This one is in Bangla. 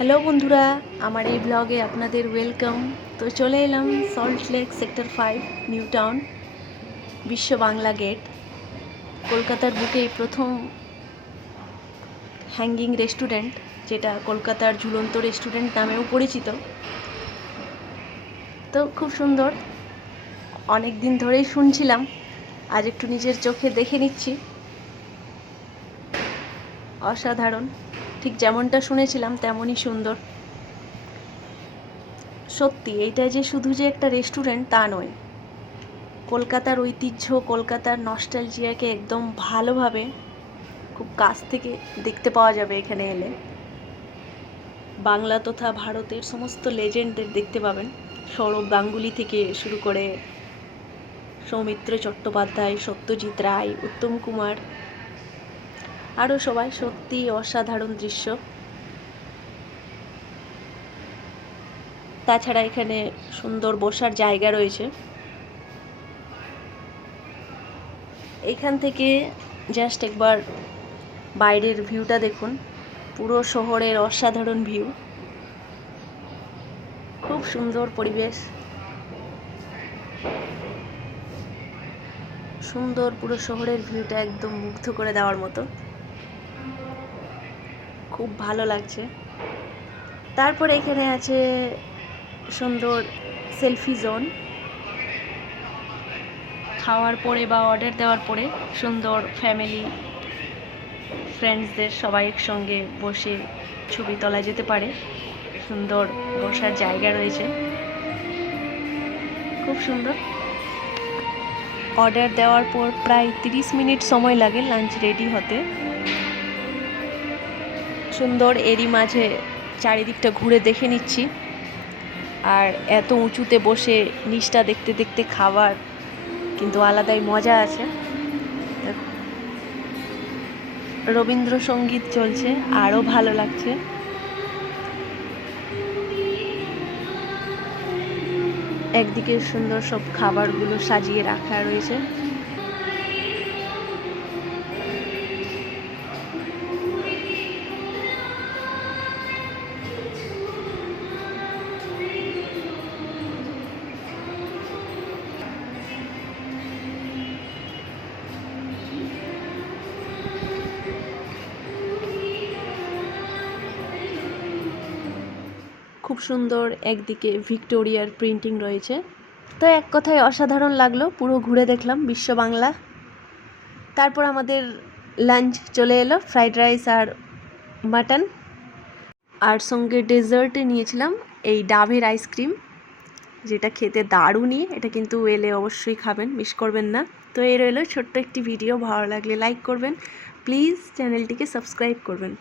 হ্যালো বন্ধুরা, আমার এই ব্লগে আপনাদের ওয়েলকাম তো চলে এলাম Salt Lake Sector Five New Town Biswa Bangla gate কলকাতার বুকে প্রথম হ্যাঙ্গিং রেস্টুরেন্ট যেটা কলকাতার ঝুলন্ত রেস্টুরেন্ট নামেও পরিচিত। তো খুব সুন্দর, অনেক দিন ধরেই শুনছিলাম, আজ একটু নিজের চোখে দেখে নিচ্ছি। অসাধারণ। ঠিক যেমনটা শুনেছিলাম, তেমনই সুন্দর। সত্যি, এইটা যে শুধু যে একটা রেস্টুরেন্ট তা নয়। কলকাতার ঐতিহ্য, কলকাতার নস্টালজিয়াকে একদম ভালোভাবে খুব কাছ থেকে দেখতে পাওয়া যাবে এখানে এলে। বাংলা তথা ভারতের সমস্ত লেজেন্ডদের দেখতে পাবেন। সৌরভ গাঙ্গুলি থেকে শুরু করে সৌমিত্র চট্টোপাধ্যায়, সত্যজিৎ রায়, উত্তম কুমার আরও সবাই সত্যি অসাধারণ দৃশ্য। তাছাড়া এখানে সুন্দর বসার জায়গা রয়েছে। এখান থেকে জাস্ট একবার বাইরের ভিউটা দেখুন। পুরো শহরের অসাধারণ ভিউ খুব সুন্দর পরিবেশ। সুন্দর পুরো শহরের ভিউটা একদম মুগ্ধ করে দেওয়ার মতো। খুব ভালো লাগছে। তারপরে এখানে আছে সুন্দর সেলফি জোন। খাওয়ার পরে বা অর্ডার দেওয়ার পরে সুন্দর ফ্যামিলি ফ্রেন্ডসদের সবাই একসঙ্গে বসে ছবি তোলা যেতে পারে। সুন্দর বসার জায়গা রয়েছে। খুব সুন্দর। অর্ডার দেওয়ার পর প্রায় তিরিশ মিনিট সময় লাগে লাঞ্চ রেডি হতে। সুন্দর, এরই মাঝে চারিদিকটা ঘুরে দেখে নিচ্ছি। আর এত উঁচুতে বসে নিচটা দেখতে দেখতে খাবার কিন্তু আলাদাই মজা আছে। রবীন্দ্রসঙ্গীত চলছে আরও ভালো লাগছে। একদিকে সুন্দর সব খাবারগুলো সাজিয়ে রাখা রয়েছে। খুব সুন্দর একদিকে ভিক্টোরিয়ার প্রিন্টিং রয়েছে। তো এক কথায় অসাধারণ লাগল, পুরো ঘুরে দেখলাম বিশ্ব বাংলা। তারপর আমাদের লাঞ্চ চলে এলো, ফ্রাইড রাইস আর মাটন। আর সঙ্গে ডেজার্টে নিয়েছিলাম, এই ডাভের আইসক্রিম, যেটা খেতে দারুণই, এটা কিন্তু এলে অবশ্যই খাবেন, মিস করবেন না। তো এই রইল ছোট্ট একটি ভিডিও, ভালো লাগলে লাইক করবেন। প্লিজ চ্যানেলটিকে সাবস্ক্রাইব করবেন।